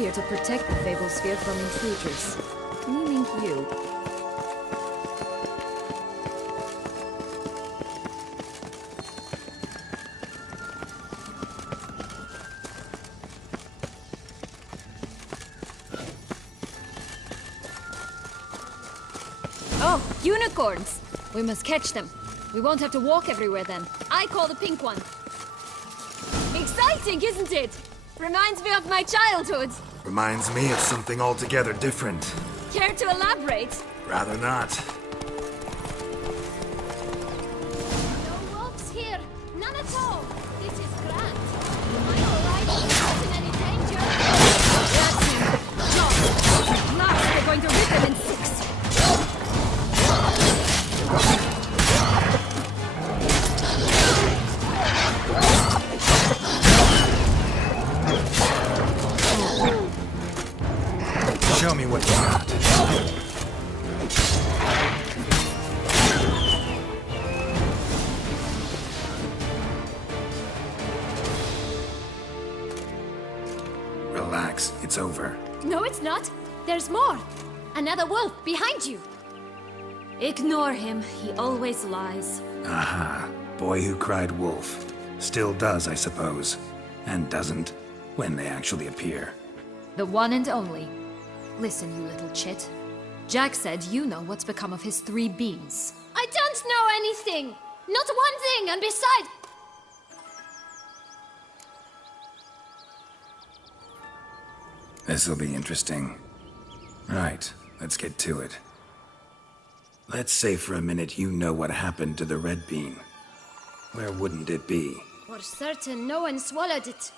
here to protect the Fableспhere from intruders. Meaning you. Oh, unicorns! We must catch them. We won't have to walk everywhere then. I call the pink one. Exciting, isn't it? Reminds me of my childhood. Reminds me of something altogether different. Care to elaborate? Rather not. No wolves here. None at all. This is grand. Am I alright? Not in any danger? That's him. No. Now they're going to rip him in six. Show me what you got. Relax, it's over. No, it's not. There's more. Another wolf behind you. Ignore him. He always lies. Aha. Boy who cried wolf. Still does, I suppose. And doesn't, when they actually appear. The one and only. Listen, you little chit. Jack said you know what's become of his 3 beans. I don't know anything! Not one thing, and besides... This'll be interesting. Right, let's get to it. Let's say for a minute you know what happened to the red bean. Where wouldn't it be? For certain, no one swallowed it.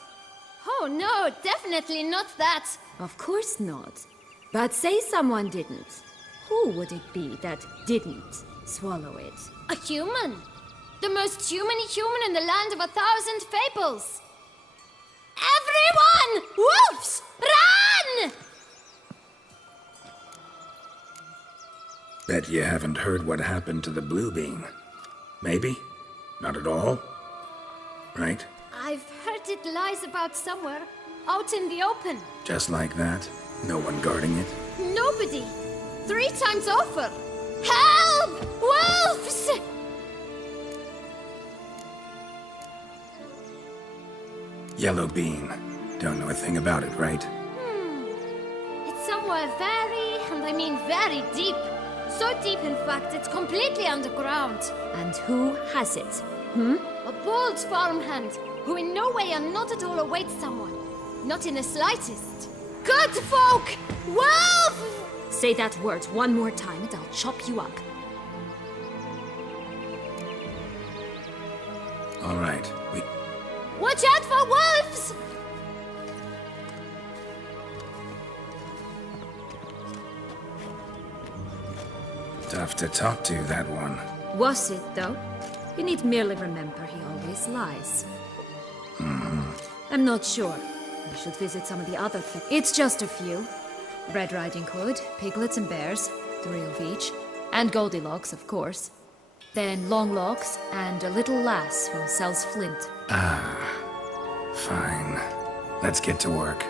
Oh no, definitely not that. Of course not. But say someone didn't. Who would it be that didn't swallow it? A human. The most human-y human in the land of 1,000 fables. Everyone! Wolves! Run! Bet you haven't heard what happened to the blue bean. Maybe? Not at all? Right? I've heard it lies about somewhere, out in the open. Just like that? No one guarding it? Nobody. 3 times over. Help! Wolves! Yellow bean. Don't know a thing about it, right? It's somewhere very, and I mean very deep. So deep, in fact, it's completely underground. And who has it? A bold farmhand, who in no way and not at all awaits someone. Not in the slightest. Good folk! Wolf! Say that word one more time and I'll chop you up. All right, Watch out for wolves! Tough to talk to, that one. Was it, though? You need merely remember he always lies. I'm not sure. We should visit some of the other things. It's just a few. Red Riding Hood, piglets and bears, 3 of each. And Goldilocks, of course. Then Longlocks, and a little lass who sells flint. Fine. Let's get to work.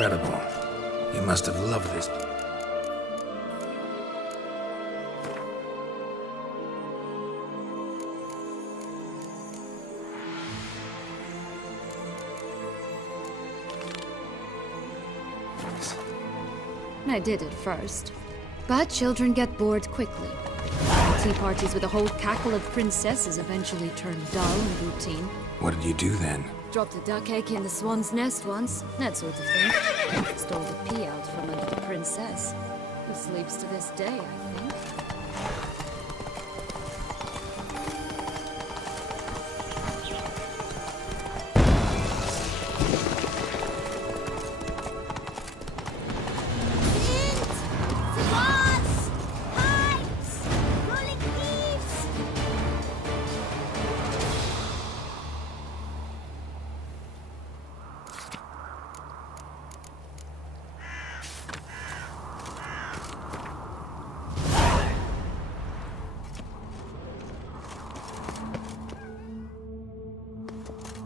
incredible. You must have loved this. I did at first. But children get bored quickly. Tea parties with a whole cackle of princesses eventually turn dull and routine. What did you do then? Dropped a duck egg in the swan's nest once, that sort of thing. Stole the pea out from under the princess. Who sleeps to this day, I think.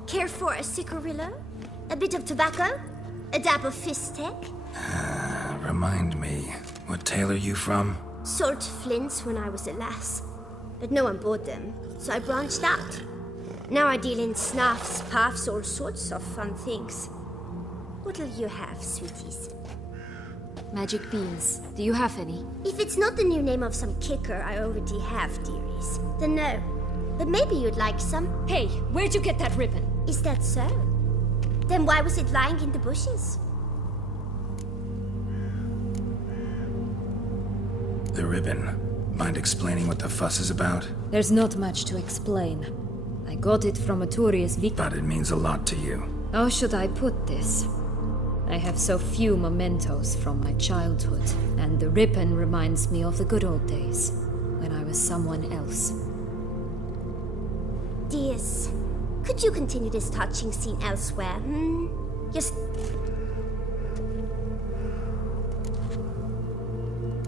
Care for a cigarillo? A bit of tobacco? A dab of fistek? Remind me, what tale are you from? Sold flints when I was a lass. But no one bought them, so I branched out. Now I deal in snuffs, puffs, all sorts of fun things. What'll you have, sweeties? Magic beans. Do you have any? If it's not the new name of some kicker I already have, dearies, then no. But maybe you'd like some. Hey, where'd you get that ribbon? Is that so? Then why was it lying in the bushes? The ribbon. Mind explaining what the fuss is about? There's not much to explain. I got it from a Turius Vic. But it means a lot to you. How should I put this? I have so few mementos from my childhood, and the ribbon reminds me of the good old days, when I was someone else. Dears, could you continue this touching scene elsewhere? Just...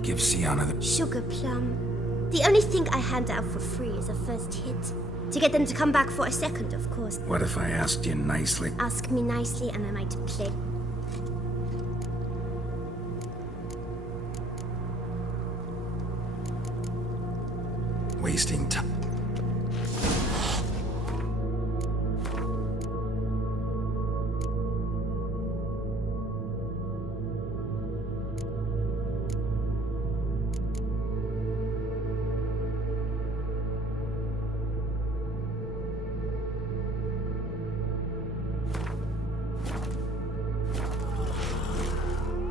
Give Sienna the... Sugar plum. The only thing I hand out for free is a first hit. To get them to come back for a second, of course. What if I asked you nicely? Ask me nicely and I might play. Wasting time.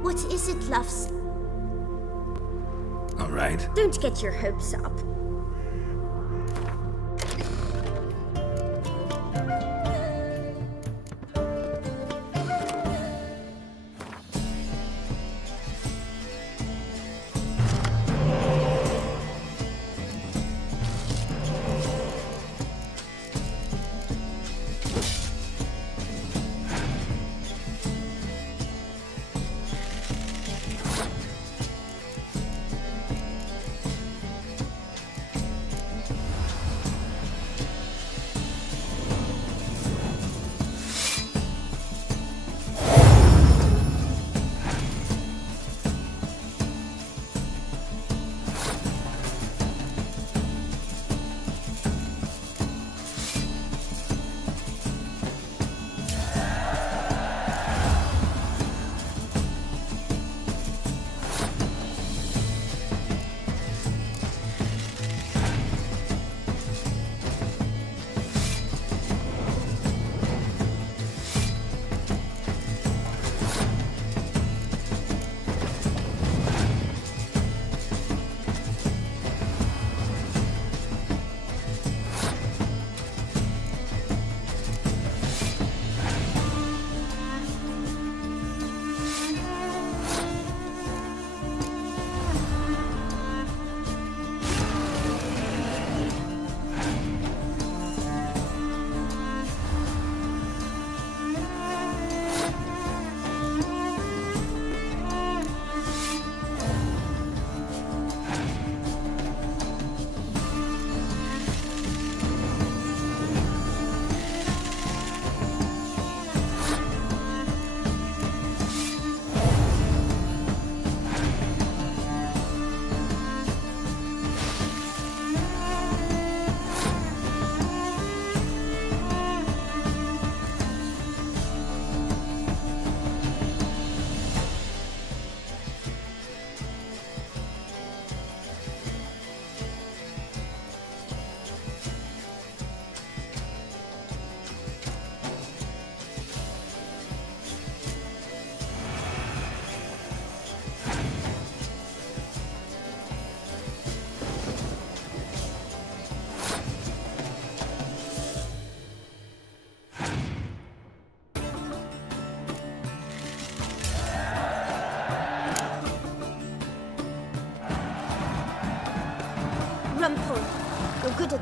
What is it, loves? All right. Don't get your hopes up.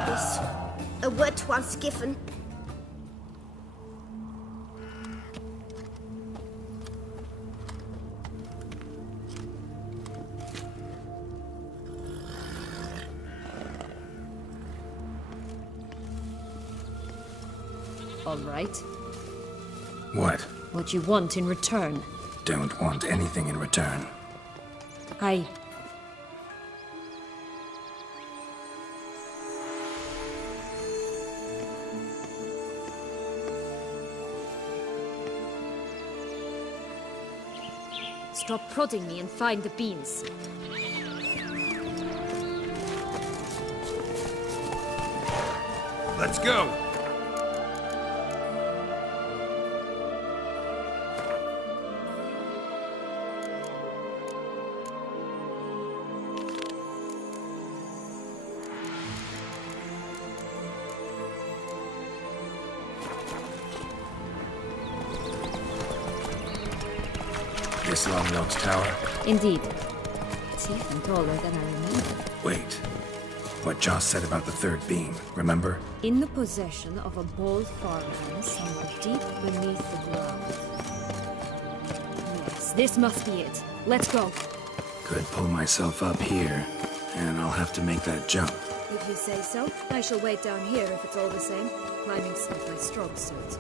this. A word once given. All right. What? What you want in return. Don't want anything in return. Stop prodding me and find the beans. Let's go! This Longlog's tower? Indeed. It's even taller than I remember. Wait. What Joss said about the third beam, remember? In the possession of a bold farmhand somewhere deep beneath the ground. Yes, this must be it. Let's go. Could pull myself up here, and I'll have to make that jump. If you say so, I shall wait down here if it's all the same. Climbing's not my strong suit.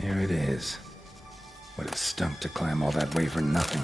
Here it is. Would have stunk to climb all that way for nothing.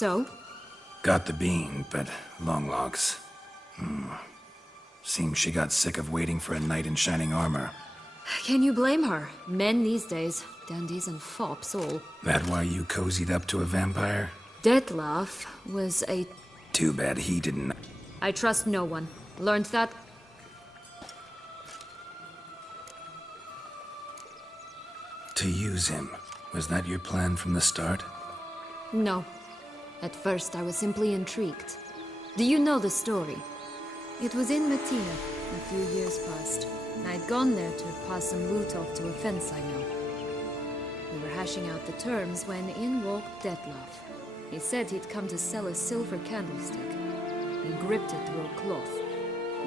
So? Got the bean, but Longlog's. Seems she got sick of waiting for a knight in shining armor. Can you blame her? Men these days, dandies and fops all. That why you cozied up to a vampire? Dettlaff was a... Too bad he didn't. I trust no one. Learned that? To use him. Was that your plan from the start? No. At first, I was simply intrigued. Do you know the story? It was in Matina, a few years past. I'd gone there to pass some loot off to a fence I know. We were hashing out the terms when in walked Dettlaff. He said he'd come to sell a silver candlestick. He gripped it through a cloth.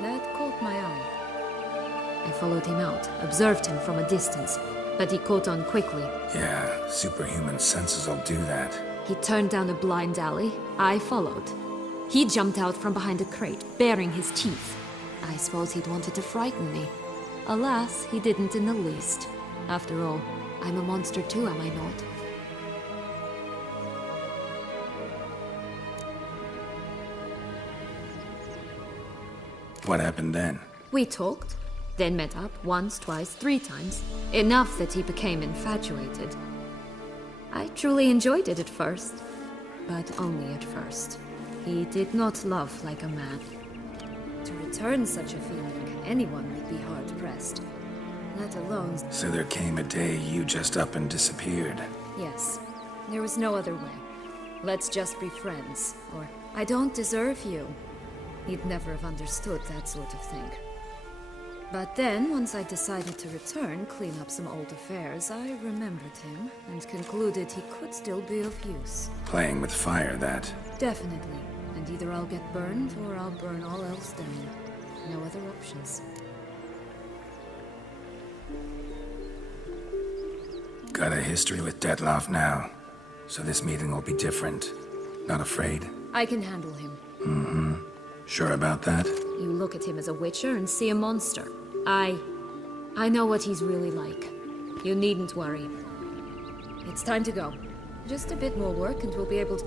That caught my eye. I followed him out, observed him from a distance, but he caught on quickly. Yeah, superhuman senses will do that. He turned down a blind alley. I followed. He jumped out from behind a crate, baring his teeth. I suppose he'd wanted to frighten me. Alas, he didn't in the least. After all, I'm a monster too, am I not? What happened then? We talked, then met up once, twice, 3 times. Enough that he became infatuated. I truly enjoyed it at first, but only at first. He did not love like a man. To return such a feeling, anyone would be hard-pressed. Let alone... So there came a day you just up and disappeared. Yes, there was no other way. Let's just be friends, or I don't deserve you. He'd never have understood that sort of thing. But then, once I decided to return, clean up some old affairs, I remembered him and concluded he could still be of use. Playing with fire, that. Definitely. And either I'll get burned, or I'll burn all else down. No other options. Got a history with Dettlaff now, so this meeting will be different. Not afraid? I can handle him. Mm-hmm. Sure about that? You look at him as a witcher and see a monster. I know what he's really like. You needn't worry. It's time to go. Just a bit more work and we'll be able to...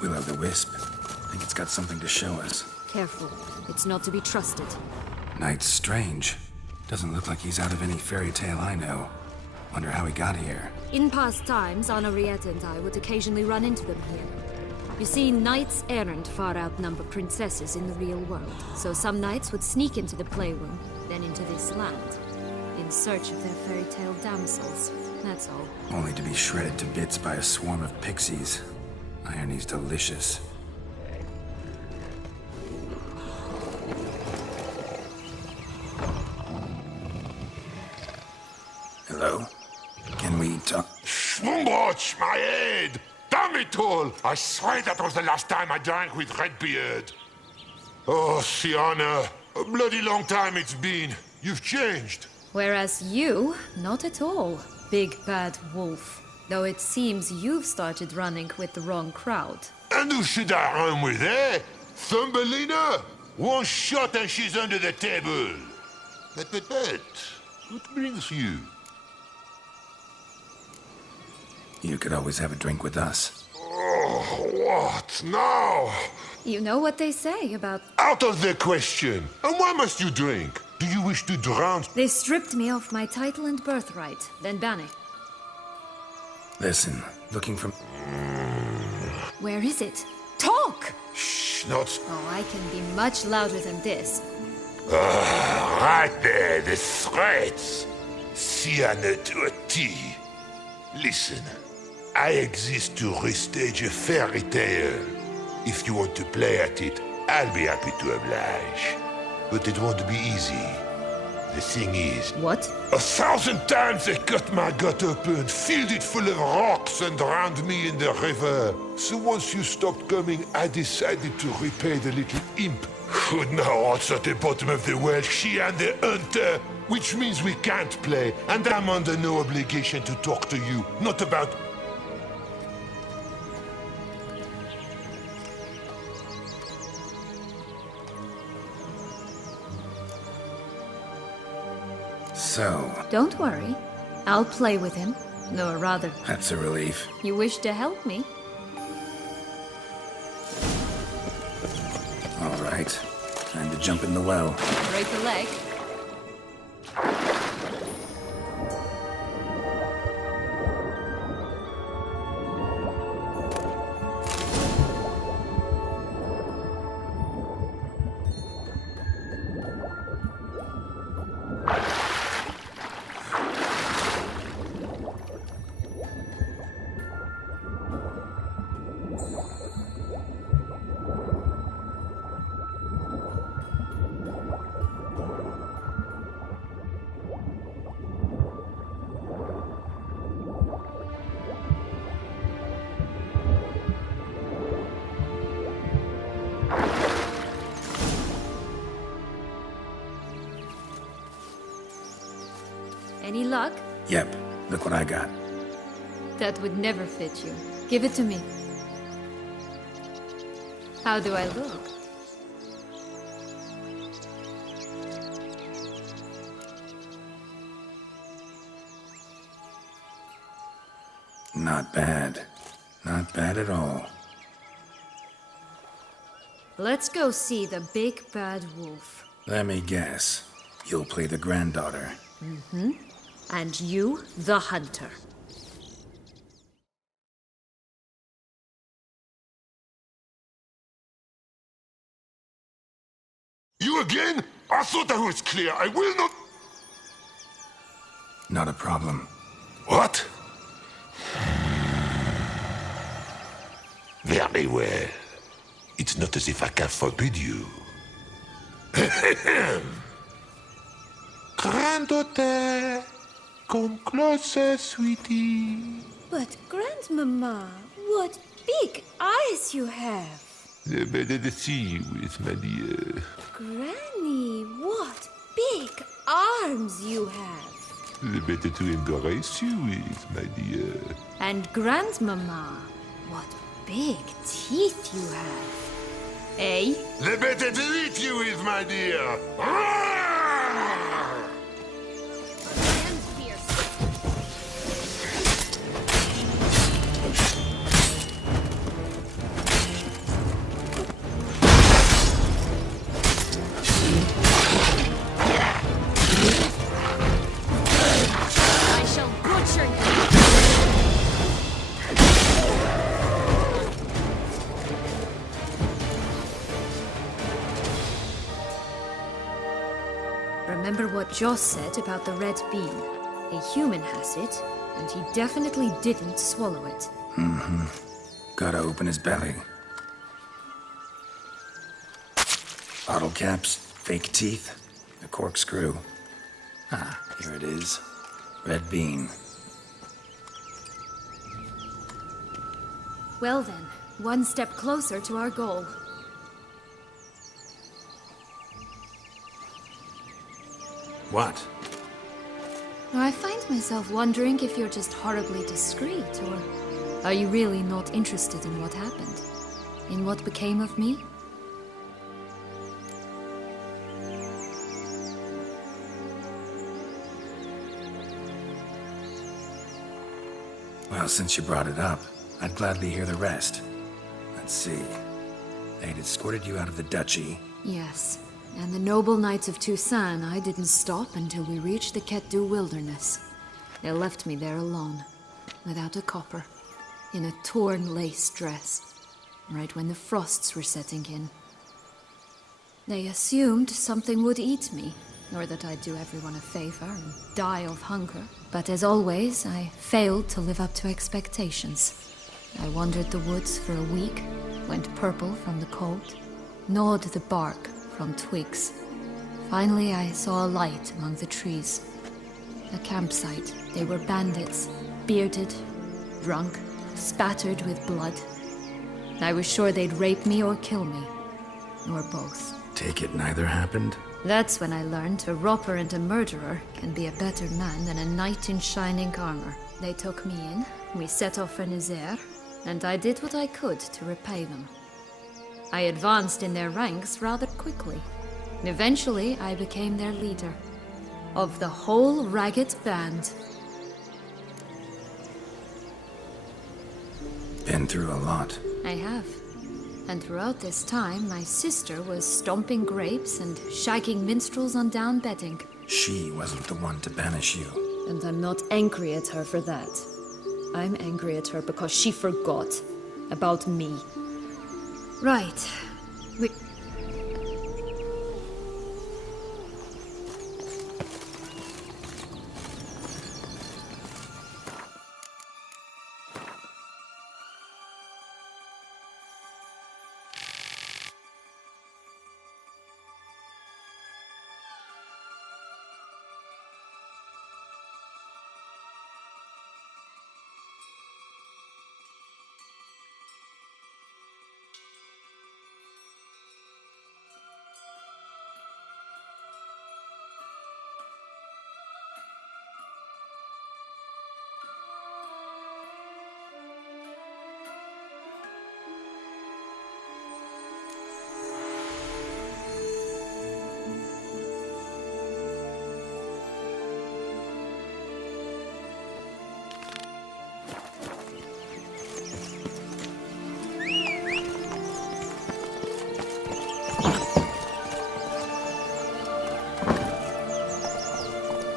Will-o'-the-wisp. I think it's got something to show us. Careful. It's not to be trusted. Knight's strange. Doesn't look like he's out of any fairy tale I know. Wonder how he got here. In past times, Anarietta and I would occasionally run into them here. You see, knights errant far outnumber princesses in the real world, so some knights would sneak into the playroom, then into this land, in search of their fairy tale damsels. That's all. Only to be shredded to bits by a swarm of pixies. Irony's delicious. Hello? Can we talk? Schwumbotsch, my head! Damn it all! I swear that was the last time I drank with Redbeard. Oh, Sienna, a bloody long time it's been. You've changed. Whereas you, not at all, big bad wolf. Though it seems you've started running with the wrong crowd. And who should I run with, eh? Thumbelina? One shot and she's under the table. But, what brings you? You could always have a drink with us. Oh, what now? You know what they say about... Out of the question. And why must you drink? Do you wish to drown? They stripped me of my title and birthright, then banished. Listen, looking from... Where is it? Talk! Shh, not... Oh, I can be much louder than this. Right there, the threats. Sienna to a T. Listen, I exist to restage a fairy tale. If you want to play at it, I'll be happy to oblige. But it won't be easy. The thing is... What? 1,000 times they cut my gut open, filled it full of rocks and drowned me in the river. So once you stopped coming, I decided to repay the little imp who now rots at the bottom of the well, she and the hunter. Which means we can't play, and I'm under no obligation to talk to you. Not about... So... Don't worry. I'll play with him. Or rather... That's a relief. You wish to help me? All right. Time to jump in the well. Break a leg? Any luck? Yep, look what I got. That would never fit you. Give it to me. How do I look? Not bad. Not bad at all. Let's go see the big bad wolf. Let me guess. You'll play the granddaughter. Mm-hmm. And you, the hunter. You again? I thought I was clear. I will not... Not a problem. What? Very well. It's not as if I can forbid you. Granddaughter, come closer, sweetie. But, Grandmama, what big eyes you have. The better to see you with, my dear. Granny, what big arms you have. The better to embrace you with, my dear. And Grandmama, what big teeth you have. Eh? The better to eat you with, my dear. Remember what Joss said about the red bean? A human has it, and he definitely didn't swallow it. Mm-hmm. Gotta open his belly. Bottle caps, fake teeth, a corkscrew. Ah, here it is. Red bean. Well then, one step closer to our goal. What? I find myself wondering if you're just horribly discreet, or are you really not interested in what happened? In what became of me? Well, since you brought it up, I'd gladly hear the rest. Let's see. They'd escorted you out of the duchy. Yes, and the noble knights of Toussaint, I didn't stop until we reached the Ketdu wilderness. They left me there alone, without a copper, in a torn lace dress, right when the frosts were setting in. They assumed something would eat me, or that I'd do everyone a favor and die of hunger. But as always, I failed to live up to expectations. I wandered the woods for a week, went purple from the cold, gnawed the bark from twigs. Finally, I saw a light among the trees. A campsite. They were bandits, bearded, drunk, spattered with blood. I was sure they'd rape me or kill me, or both. Take it neither happened? That's when I learned a robber and a murderer can be a better man than a knight in shining armor. They took me in, we set off for Nazaire, and I did what I could to repay them. I advanced in their ranks rather quickly. Eventually, I became their leader. Of the whole ragged band. Been through a lot. I have. And throughout this time, my sister was stomping grapes and shagging minstrels on down bedding. She wasn't the one to banish you. And I'm not angry at her for that. I'm angry at her because she forgot about me. Right.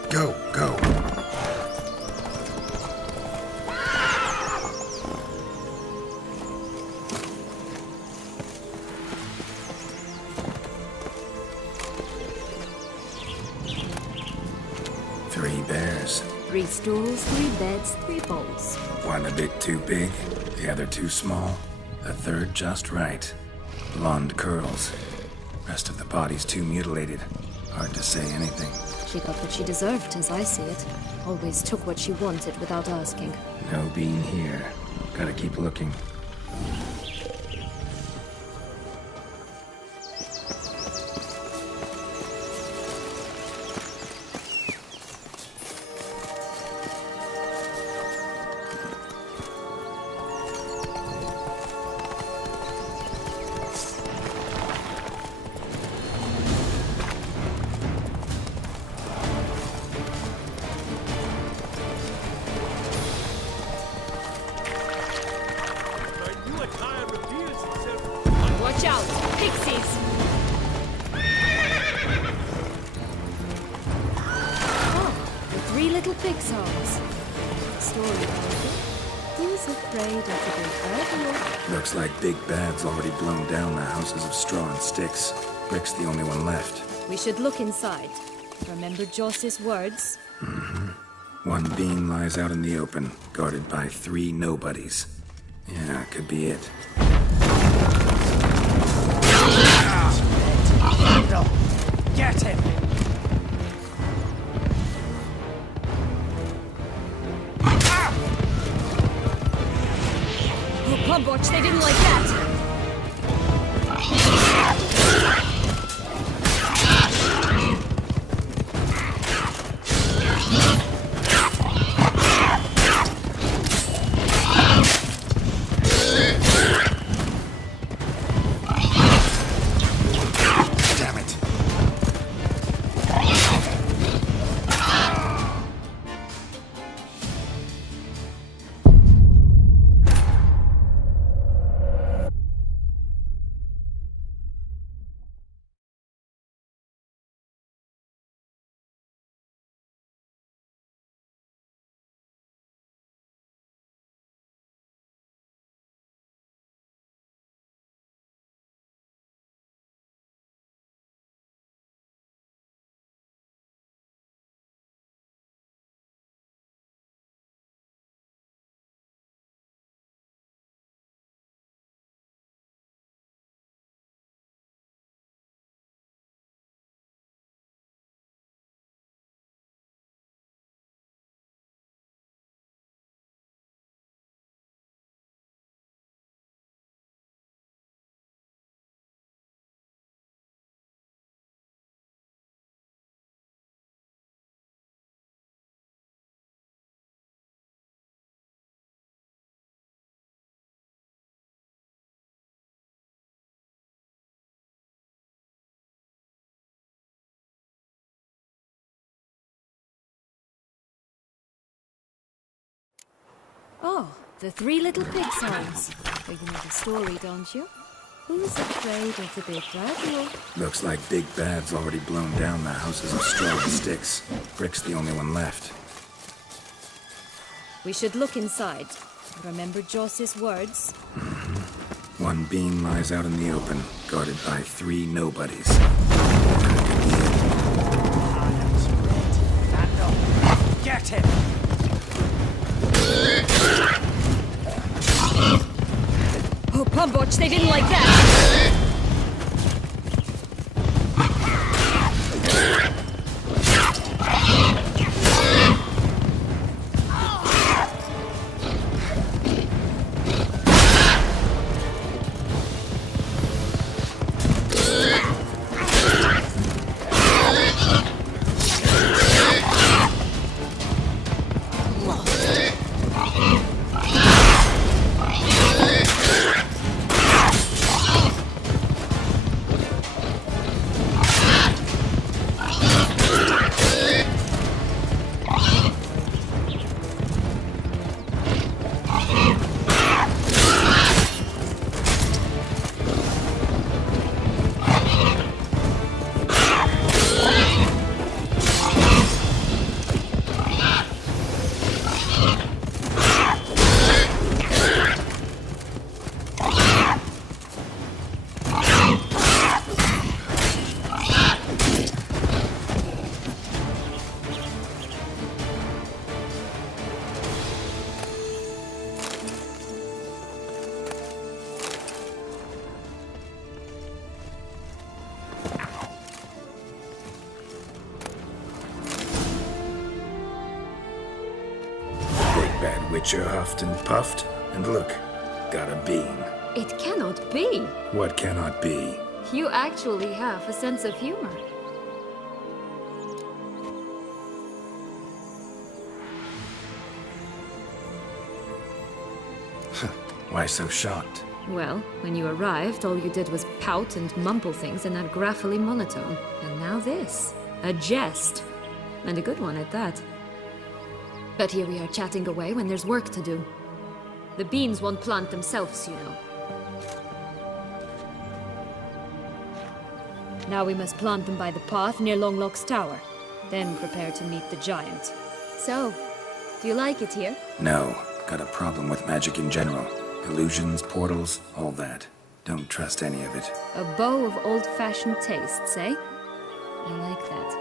Go, go. Three bears. 3 stools, 3 beds, 3 bowls. One a bit too big, the other too small, the third just right. Blonde curls. Rest of the body's too mutilated. Hard to say anything. She got what she deserved, as I see it. Always took what she wanted without asking. No bean here. Gotta keep looking. Watch out! Pixies! Oh, the 3 little pixels. Story about it. Who's afraid of the big bad? Looks like Big Bad's already blown down the houses of straw and sticks. Rick's the only one left. We should look inside. Remember Joss's words? One bean lies out in the open, guarded by 3 nobodies. Yeah, could be it. Get him! Who pub watch, they didn't like that. Oh, the Three Little Pigs arms. Well, you know the story, don't you? Who's afraid of the big bad? Looks like Big Bad's already blown down the houses of straw and sticks. Brick's the only one left. We should look inside. Remember Joss's words? One beam lies out in the open, guarded by 3 nobodies. Stand up. Get him! Oh, pub watch, they didn't like that. Bad Witcher huffed and puffed, and look, got a bean. It cannot be. What cannot be? You actually have a sense of humor. Why so shocked? Well, when you arrived, all you did was pout and mumble things in that graffly monotone. And now this. A jest. And a good one at that. But here we are chatting away when there's work to do. The beans won't plant themselves, you know. Now we must plant them by the path near Longlock's tower. Then prepare to meet the giant. So, do you like it here? No. Got a problem with magic in general. Illusions, portals, all that. Don't trust any of it. A bow of old-fashioned tastes, eh? I like that.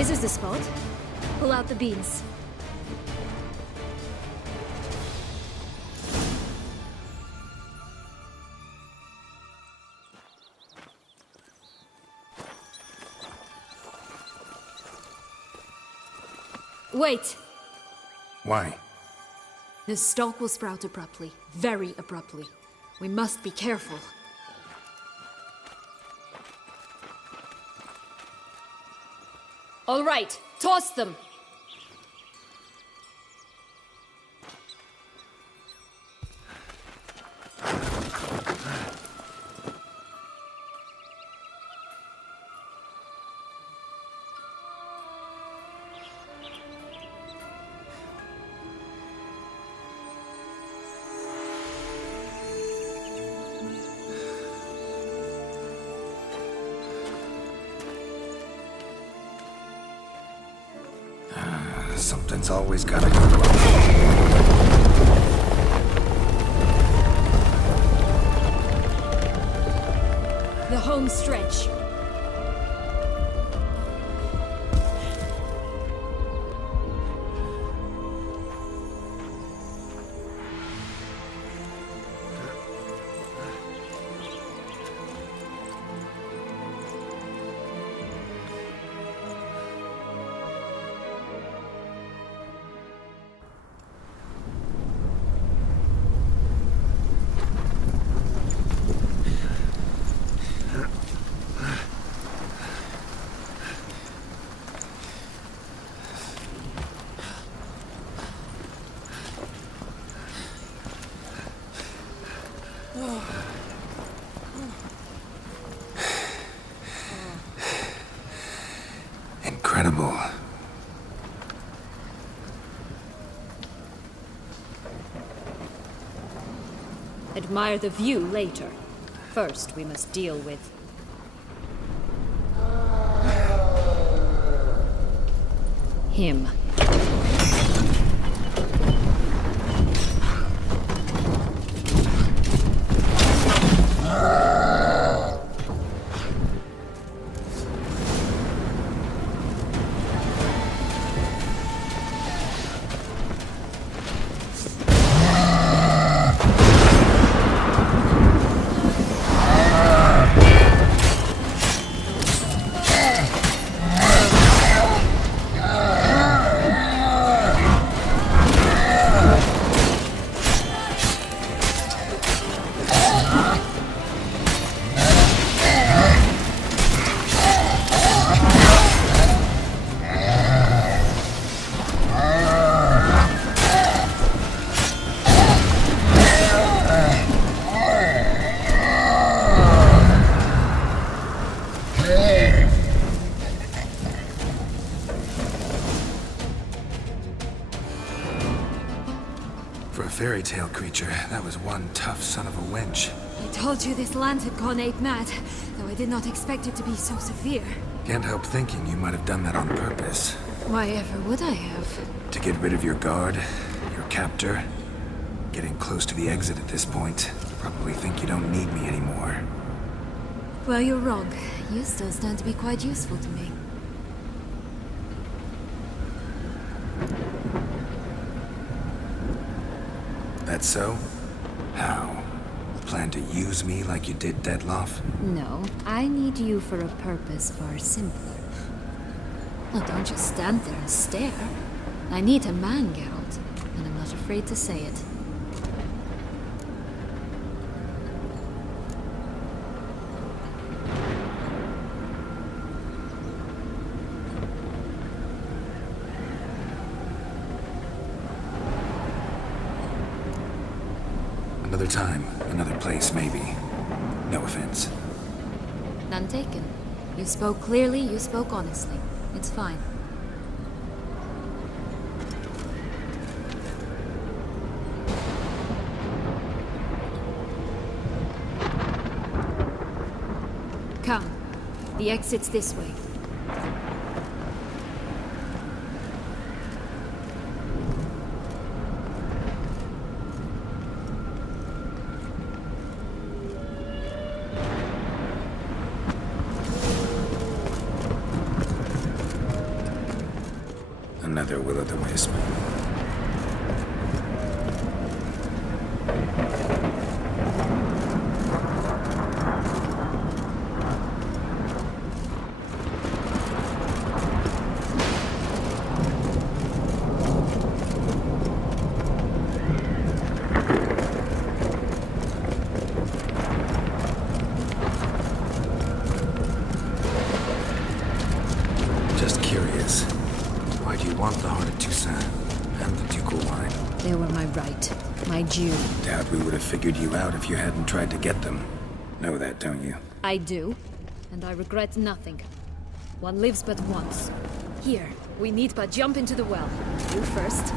This is the spot. Pull out the beans. Wait! Why? The stalk will sprout abruptly. Very abruptly. We must be careful. All right, toss them! Something's always gotta go wrong. The home stretch. Incredible. Admire the view later. First, we must deal with... him. For a fairy tale creature, that was one tough son of a wench. I told you this land had gone ape mad, though I did not expect it to be so severe. Can't help thinking you might have done that on purpose. Why ever would I have? To get rid of your guard, your captor. Getting close to the exit at this point. Probably think you don't need me anymore. Well, you're wrong. You still stand to be quite useful to me. That so? How? Plan to use me like you did Dettlaff? No, I need you for a purpose far simpler. Well, don't just stand there and stare. I need a man, Geralt, and I'm not afraid to say it. Another time, another place, maybe. No offense. None taken. You spoke clearly, you spoke honestly. It's fine. Come. The exit's this way. Another will-o'-the-wisp. Just curious. Why do you want the Heart of Toussaint and the Ducal Wine? They were my right. My due. Doubt we would have figured you out if you hadn't tried to get them. Know that, don't you? I do. And I regret nothing. One lives but once. Here, we need but jump into the well. You first.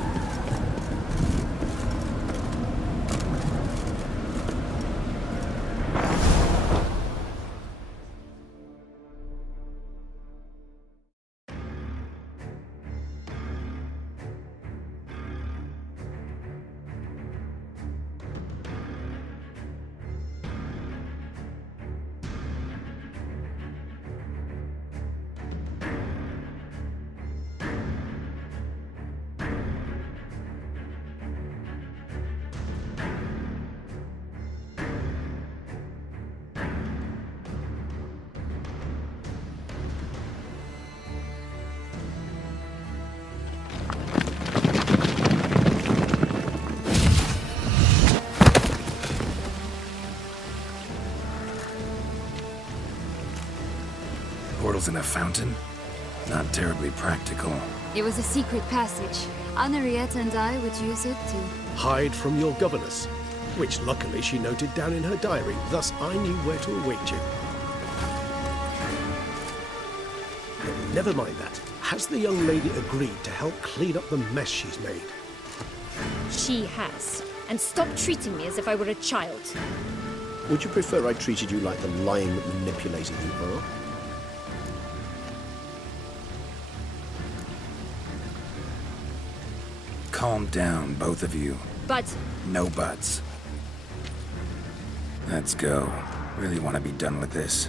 Portals in a fountain? Not terribly practical. It was a secret passage. Anariette and I would use it to... Hide from your governess, which luckily she noted down in her diary, thus I knew where to await you. Never mind that. Has the young lady agreed to help clean up the mess she's made? She has. And stop treating me as if I were a child. Would you prefer I treated you like the lying manipulator you are? Calm down, both of you. But... No buts. Let's go. Really want to be done with this.